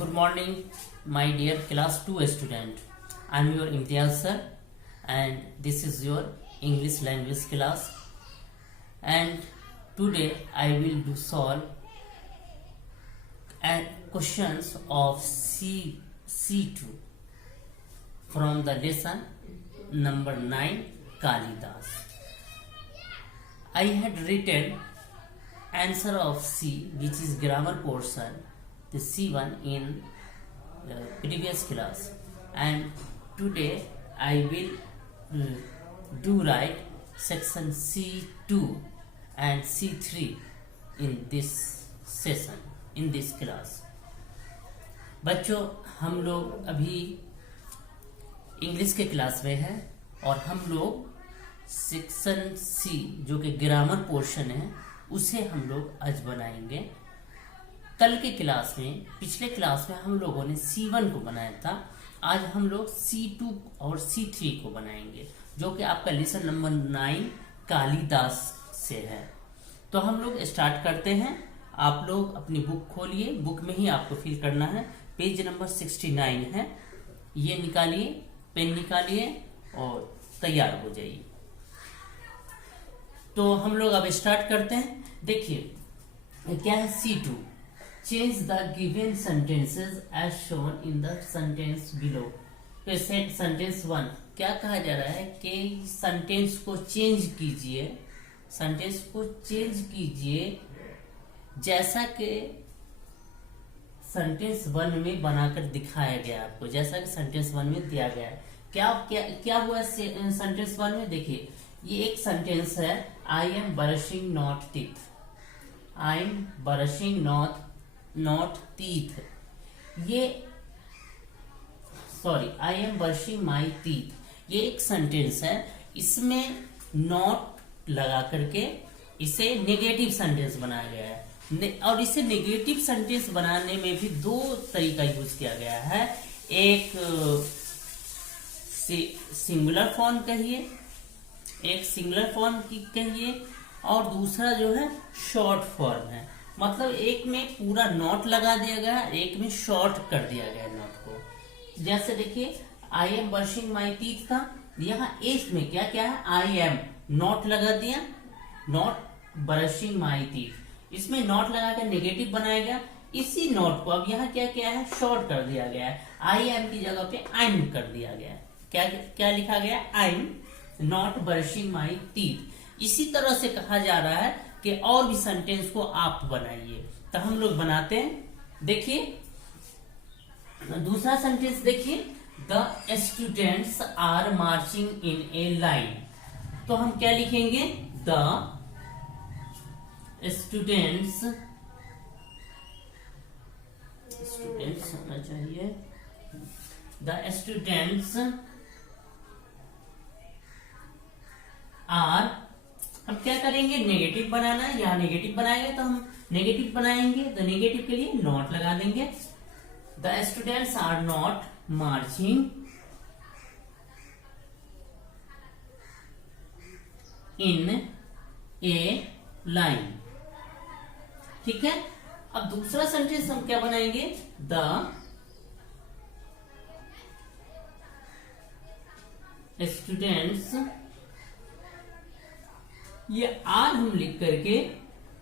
Good morning, my dear class 2 student. I am your Imtiaz sir, and this is your English language class. And today I will do solve questions of C2 from the lesson number 9 Kalidas. I had written answer of C, which is grammar portion, the C1 in previous class, and today I will do write section C2 and C3 in this session, in this class. बच्चों, हम लोग अभी English के class में हैं और हम लोग सेक्शन सी जो कि ग्रामर पोर्शन है उसे हम लोग आज बनाएंगे। कल के क्लास में, पिछले क्लास में हम लोगों ने C1 को बनाया था। आज हम लोग C2 और C3 को बनाएंगे, जो कि आपका लेसन नंबर 9 कालिदास से है। तो हम लोग स्टार्ट करते हैं। आप लोग अपनी बुक खोलिए, बुक में ही आपको फिल करना है। पेज नंबर 69 है, ये निकालिए, पेन निकालिए और तैयार हो जाइए। तो हम लोग अब स्टार्ट करते हैं। देखिए क्या है C2, change the given sentences as shown in the sentence below. तो सेंटेंस 1 क्या कहा जा रहा है कि सेंटेंस को चेंज कीजिए, सेंटेंस को चेंज कीजिए जैसा कि सेंटेंस 1 में बनाकर दिखाया गया आपको, जैसा कि सेंटेंस 1 में दिया गया है। क्या क्या क्या हुआ सेंटेंस 1 में? देखिए ये एक सेंटेंस है, I am brushing not teeth, I am brushing not teeth, ये sorry I am brushing my teeth, ये एक सेंटेंस है। इसमें नॉट लगा करके इसे नेगेटिव सेंटेंस बनाया गया है, और इसे नेगेटिव सेंटेंस बनाने में भी दो तरीका यूज किया गया है। एक सिंगुलर फॉर्म कहिए, एक सिंगुलर फॉर्म की कहिए, और दूसरा जो है शॉर्ट फॉर्म है। मतलब एक में पूरा नॉट लगा दिया गया है, एक में शॉर्ट कर दिया गया है नॉट को। जैसे देखिए आई एम ब्रशिंग माई टीथ था, यहाँ एज में क्या क्या है, आई एम नॉट लगा दिया, नॉट ब्रशिंग माई टीथ, इसमें नॉट लगा कर नेगेटिव बनाया गया। इसी नॉट को अब यहाँ क्या क्या है, शॉर्ट कर दिया गया है। आई एम की जगह पे आई एम कर दिया गया है। क्या क्या लिखा गया, I am not brushing my teeth. इसी तरह से कहा जा रहा है कि और भी सेंटेंस को आप बनाइए। तो हम लोग बनाते हैं। देखिए दूसरा सेंटेंस देखिए, the students are marching in a line. तो हम क्या लिखेंगे, द स्टूडेंट्स होना चाहिए, द स्टूडेंट्स आर, हम क्या करेंगे, नेगेटिव बनाना है, यहाँ नेगेटिव बनाएंगे तो हम नेगेटिव बनाएंगे, तो नेगेटिव के लिए नॉट लगा देंगे। The students are not marching in a line. ठीक है। अब दूसरा सेंटेंस हम क्या बनाएंगे, द स्टूडेंट्स, ये आर हम लिख करके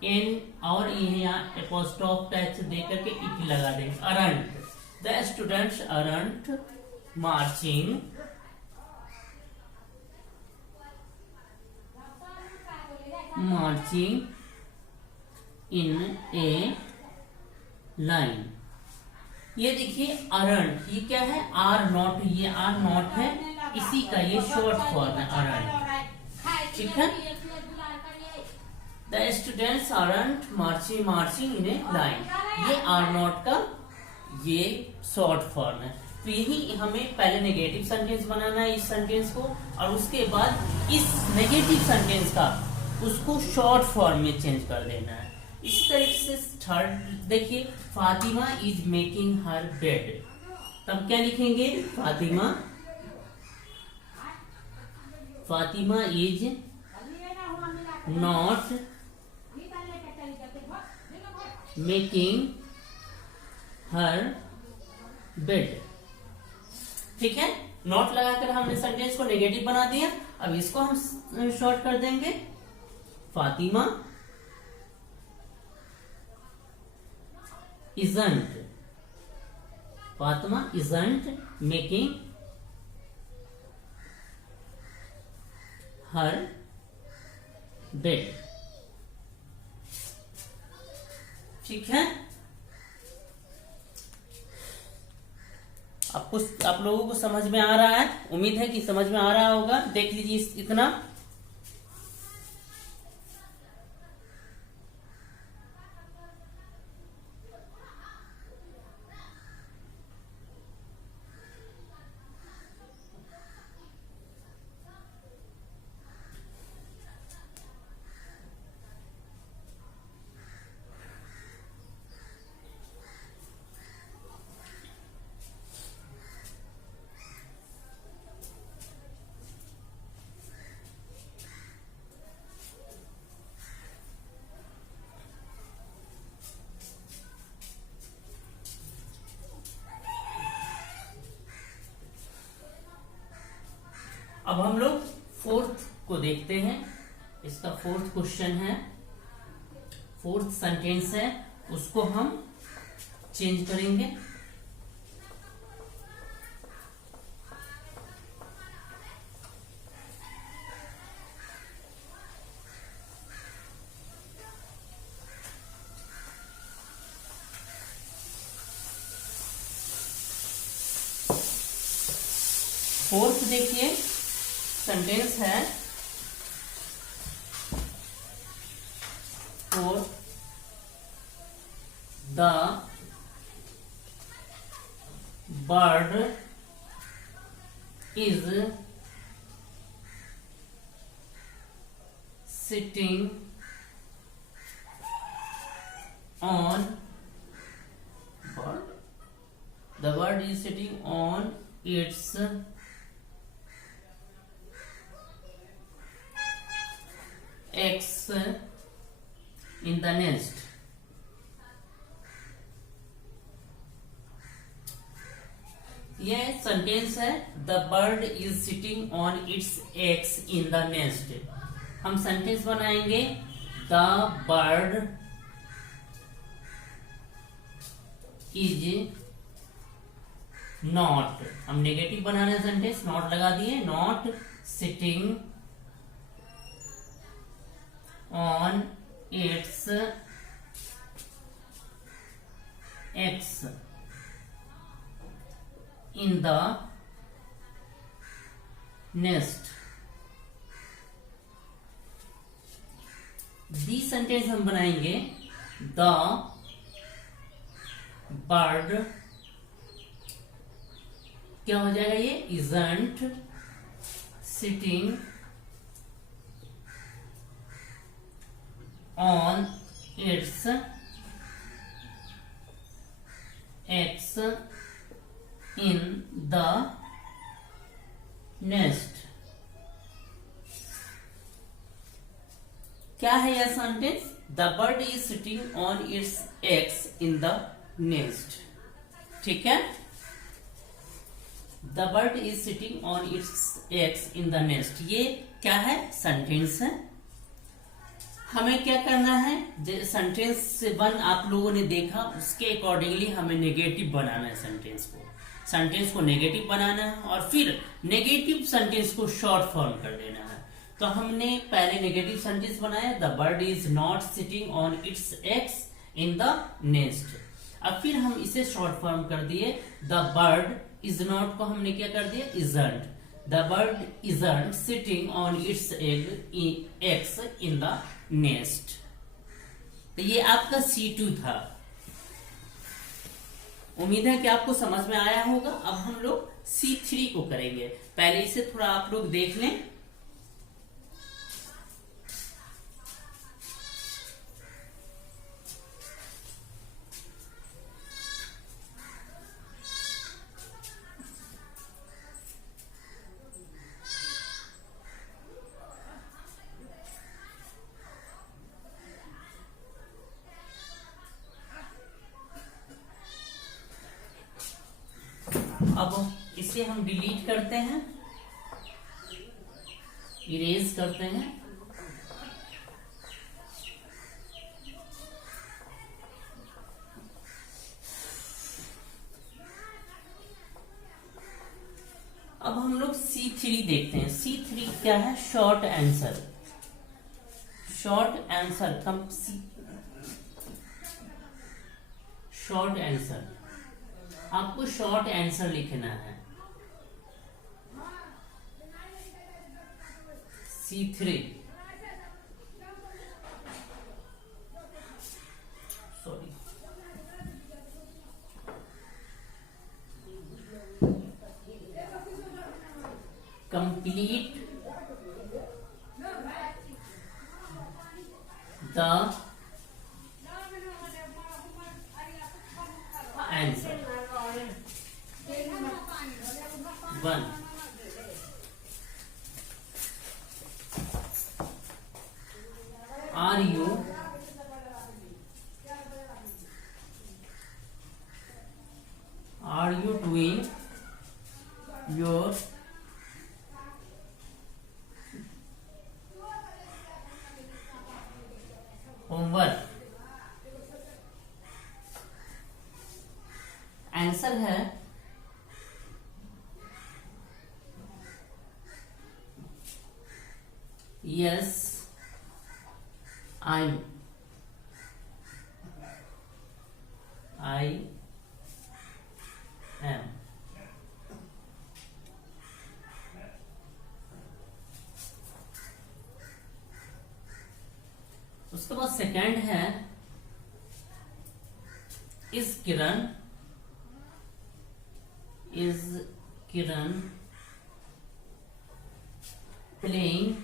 एन और यहाँ एपोस्ट्रोफ टच दे करके इट लगा देंगे, aren't. The students aren't marching in a line. ये देखिए अरंट, ये क्या है, आर नॉट, ये आर नॉट है, इसी का ये शॉर्ट फॉर्म है अरंट। ठीक है। The students aren't marching in a line, ये आर नॉट का ये शॉर्ट फॉर्म है। तो यही हमें पहले नेगेटिव सेंटेंस बनाना है इस सेंटेंस को, और उसके बाद इस नेगेटिव सेंटेंस का उसको शॉर्ट फॉर्म में चेंज कर देना है। इसी तरीके से थर्ड देखिए, Fatima is making her bed. तब क्या लिखेंगे, Fatima is not making her bed. ठीक है, नॉट लगाकर हमने सेंटेंस को नेगेटिव बना दिया। अब इसको हम शॉर्ट कर देंगे, Fatima isn't, Fatima isn't making her bed। ठीक है, आप लोगों को समझ में आ रहा है, उम्मीद है कि समझ में आ रहा होगा। देख लीजिए इतना। अब हम लोग फोर्थ को देखते हैं। इसका फोर्थ क्वेश्चन है, फोर्थ सेंटेंस है, उसको हम चेंज करेंगे। फोर्थ देखिए, सेंटेंस है for the bird is sitting on bird. The bird is sitting on its eggs in the nest. यह सेंटेंस है, the bird is sitting on it's eggs in the nest. हम sentence बनाएंगे, the bird is not, हम negative बनाने sentence not लगा दिए, not sitting on it's eggs in the nest। The sentence हम बनाएंगे, द बर्ड, क्या हो जाएगा ये, isn't sitting on its eggs in the nest। क्या है यह sentence, the bird is sitting on it's eggs in the nest. ठीक है, the bird is sitting on it's eggs in the nest, ये क्या है, सेंटेंस है। हमें क्या करना है, सेंटेंस वन आप लोगों ने देखा, उसके अकॉर्डिंगली हमें नेगेटिव बनाना है सेंटेंस को नेगेटिव बनाना है, और फिर नेगेटिव सेंटेंस को शॉर्ट फॉर्म कर देना है। तो हमने पहले नेगेटिव सेंटेंस बनाया, the bird is not sitting on it's eggs in the nest. अब फिर हम इसे शॉर्ट फॉर्म कर दिए, द बर्ड इज नॉट को हमने क्या कर दिया, isn't, the bird isn't sitting on it's eggs in the nest. तो ये आपका C2 था। उम्मीद है कि आपको समझ में आया होगा। अब हम लोग C3 को करेंगे, पहले इसे थोड़ा आप लोग देख लें। अब इसे हम डिलीट करते हैं, इरेज करते हैं। अब हम लोग C3 देखते हैं। C3 क्या है? Short answer. Short answer short answer, आपको शॉर्ट आंसर लिखना है। C3 sorry, complete the answer. 1, Are you doing your homework? Answer है यस आई एम। उसके बाद सेकंड है is Kiran playing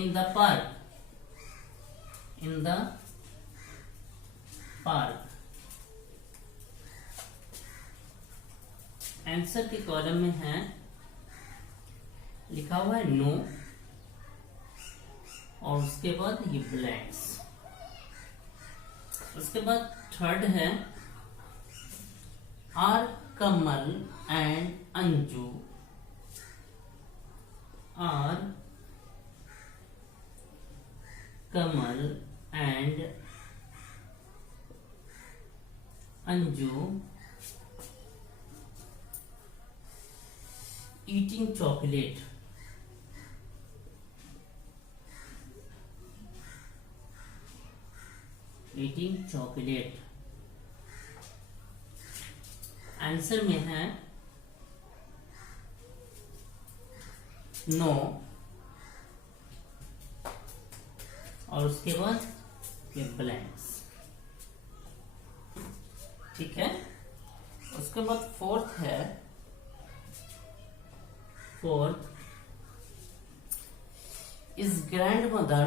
in the park। Answer के कॉलम में है लिखा हुआ है नो, और उसके बाद ये ब्लैंक्स। उसके बाद थर्ड है are Kamal and Anju eating chocolate। Answer में है नो, और उसके बाद ये ब्लैंक्स। ठीक है। उसके बाद fourth is grandmother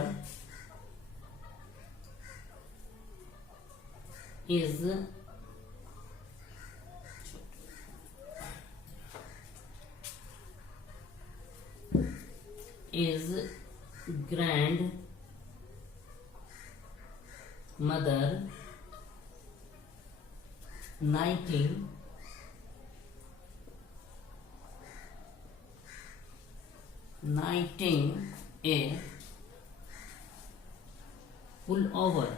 is grandmother knitting a pullover।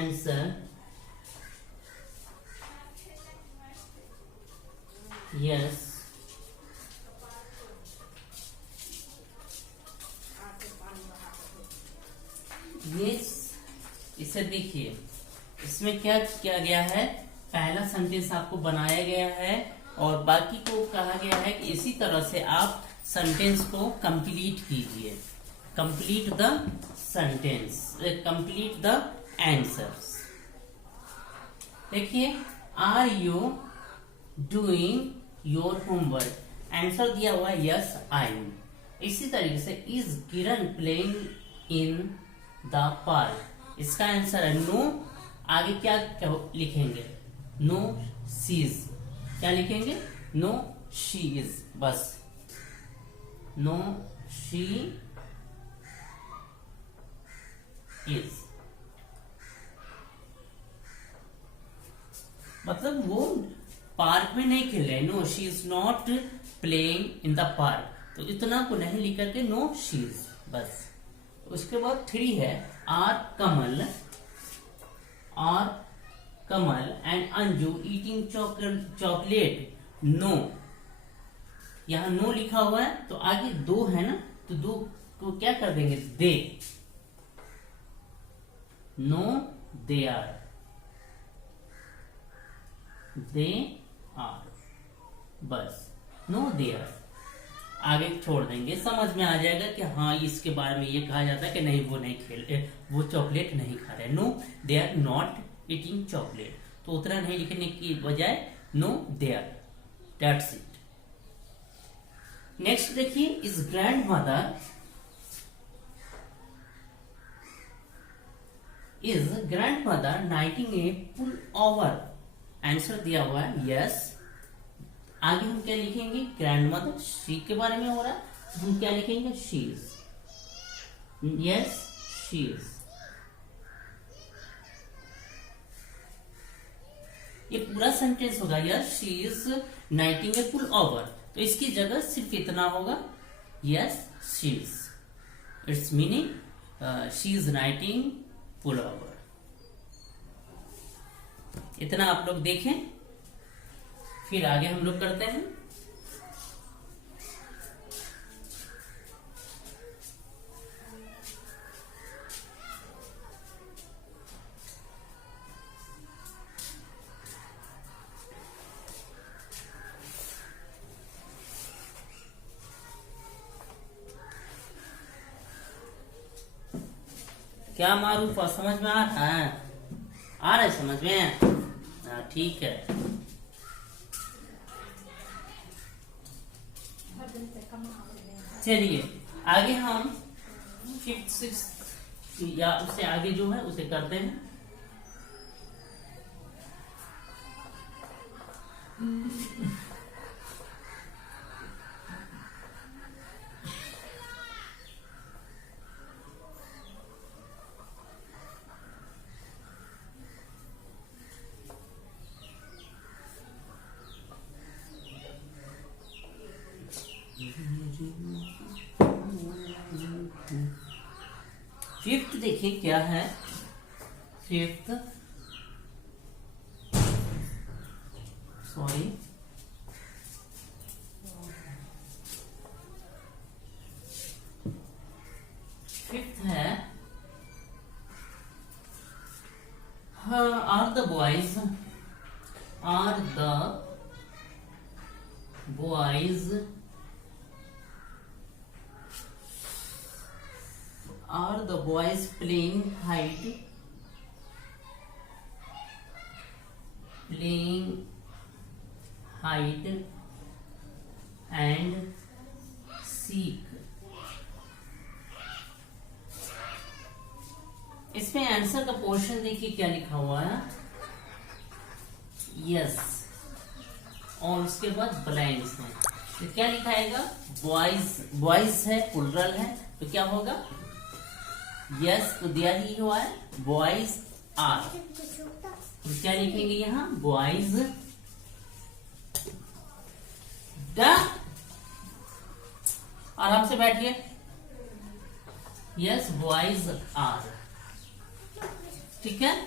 Answer yes इसे देखिए, इसमें क्या किया गया है, पहला सेंटेंस आपको बनाया गया है और बाकी को कहा गया है कि इसी तरह से आप सेंटेंस को कंप्लीट कीजिए। Complete the sentence, complete the answers. देखिए, are you doing your homework, answer दिया हुआ है यस आई एम। इसी तरीके से is Kiran playing in the park, इसका आंसर है नो। आगे क्या लिखेंगे, नो शी इज, क्या लिखेंगे, नो शी इज, बस नो शी इज, मतलब वो पार्क में नहीं खेल रहे। No she is not playing in the park, तो इतना को नहीं लिख करके नो शी इज बस। उसके बाद 3 है are Kamal and Anju eating chocolate. No, यहां नो लिखा हुआ है तो आगे 2 है ना, तो 2 को क्या कर देंगे, दे। नो दे आर, बस नो दे आर। आगे छोड़ देंगे, समझ में आ जाएगा कि हाँ इसके बारे में ये कहा जाता है कि नहीं वो नहीं खेल, वो चॉकलेट नहीं खा रहे। No they are not eating chocolate, तो उतना नहीं लिखने की बजाय no they are, that's it. Next देखिए, is grandmother knitting a pullover. Answer दिया हुआ है यस। आगे हम क्या लिखेंगे, ग्रैंडमदर शी के बारे में हो रहा है, हम क्या लिखेंगे, she is. Yes she is. ये पूरा सेंटेंस होगा, yes she is knitting a pullover, तो इसकी जगह सिर्फ इतना होगा, yes she is. It's meaning she is knitting pullover. इतना आप लोग देखें, फिर आगे हम लोग करते हैं। क्या मारूफ, समझ में आ रहा है? आ रहा है समझ में? ठीक है। चलिए आगे हम 5th 6th या उससे आगे जो है उसे करते हैं। फिफ्थ देखिए क्या है, फिफ्थ है are the boys playing hide and seek। इसमें आंसर का पोर्शन देखिए क्या लिखा हुआ है, यस, और उसके बाद ब्लैंक्स है। तो क्या लिखाएगा, बॉयज है, प्लुरल है, तो क्या होगा, यस तो दिया ही हुआ है, बॉयज आर, तो क्या लिखेंगे यहाँ, बॉयज आराम से बैठिए, यस बॉयज आर, ठीक है।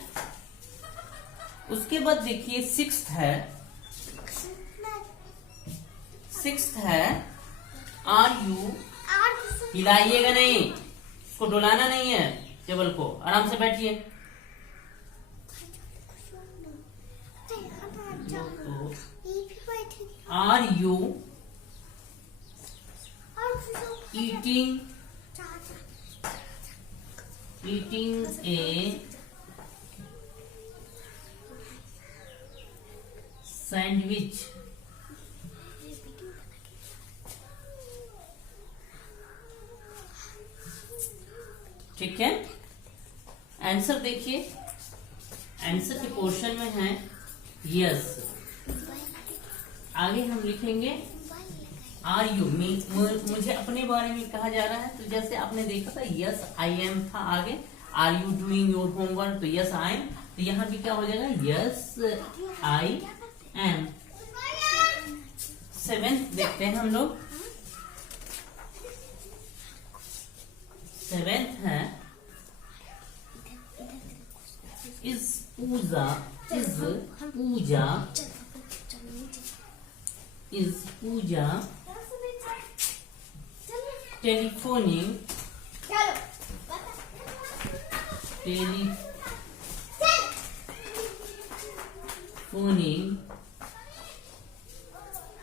उसके बाद देखिए सिक्स्थ है आर यू, हिलाइएगा नहीं, इसको डुलाना नहीं है, टेबल को, आराम से बैठिए। Are you eating a sandwich? ठीक है। आंसर देखिए, आंसर के पोर्शन में है यस, आगे हम लिखेंगे आर यू मीन्स मुझे अपने बारे में कहा जा रहा है। तो जैसे आपने देखा था यस आई एम था आगे, are you doing your homework, तो यस आई एम। तो यहाँ भी क्या हो जाएगा, यस आई एम। सेवेंथ देखते हैं हम लोग। सेवेंथ है is Puja telephoning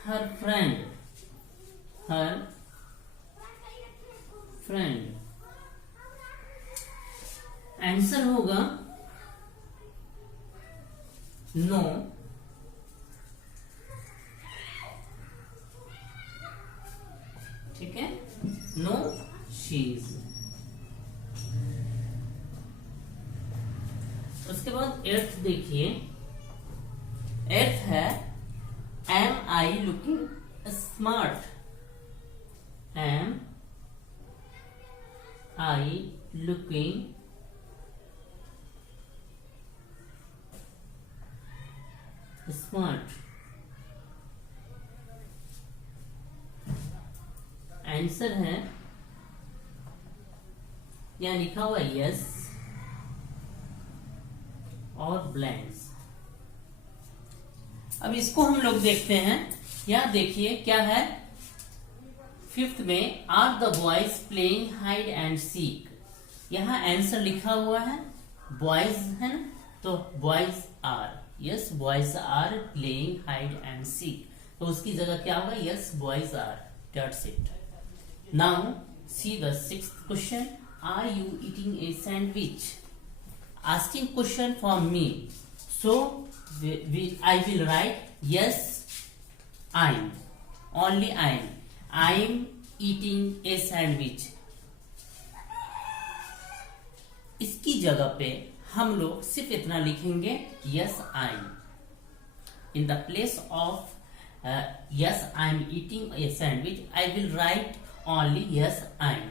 her friend। Answer होगा नो, ठीक है, नो शी इज। उसके बाद एर्थ देखिए, एर्थ है am I looking smart, am I looking smart. Answer है यहां लिखा हुआ यस और ब्लैंक्स। अब इसको हम लोग देखते हैं। यहां देखिए क्या है, फिफ्थ में are the boys playing hide and seek. यहां आंसर लिखा हुआ है बॉयज है ना, तो boys are, yes boys are playing hide and seek, तो उसकी जगह क्या होगा, yes boys are, that's it. Now see the sixth question, are you eating a sandwich? Asking question for me, so I will write yes I'm, only I'm eating a sandwich। इसकी जगह पे हम लोग सिर्फ इतना लिखेंगे yes I'm। in the place of yes I'm eating a sandwich I will write only yes I'm,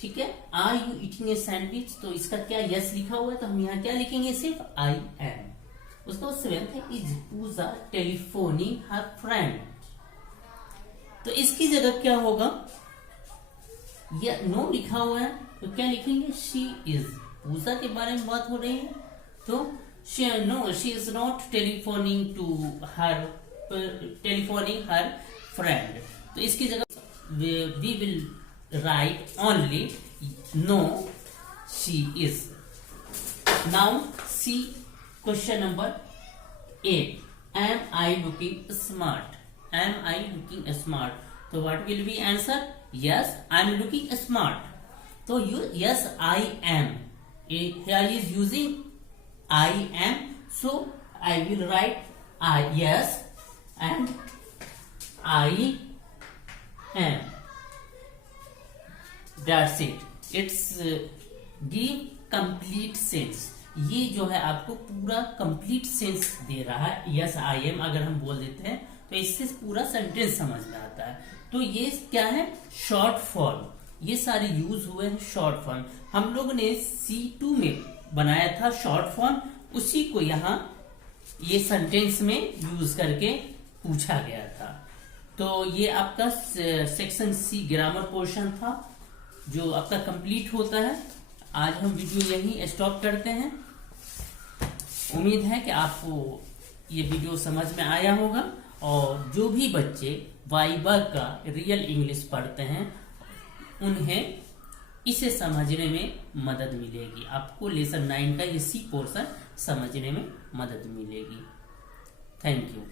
ठीक है। Are you eating a sandwich, तो इसका क्या यस लिखा हुआ है, तो हम यहाँ क्या लिखेंगे, सिर्फ आई एम। उसका सेवेंथ है is Puja telephoning her friend, तो इसकी जगह क्या होगा, ये नो लिखा हुआ है तो क्या लिखेंगे, शी इज। पूजा के बारे में बात हो रही है तो she is not telephoning her friend, तो इसकी जगह we will write only no she is। Now see question number 8, am I looking smart? Am I looking smart? So what will be answer, yes I am looking smart, so you yes I am, here is using I am, so I will write I yes and I am, That's it. It's give complete sense। ये जो है आपको पूरा complete sense they रहा है। Yes I M अगर हम बोल देते हैं तो इससे पूरा सेंटेंस समझ में आता है। तो ये क्या है, शॉर्ट फॉर्म, ये सारे यूज हुए हैं शॉर्ट फॉर्म। हम लोग ने C2 में बनाया था शॉर्ट फॉर्म, उसी को यहाँ ये सेंटेंस में यूज करके पूछा गया था। तो ये आपका सेक्शन C ग्रामर पोर्शन था जो आपका कंप्लीट होता है। आज हम वीडियो यहीं स्टॉप करते हैं। उम्मीद है कि आपको ये वीडियो समझ में आया होगा, और जो भी बच्चे वाइवा का रियल इंग्लिश पढ़ते हैं उन्हें इसे समझने में मदद मिलेगी। आपको लेसन 9 का ये सी पोर्शन समझने में मदद मिलेगी। Thank you.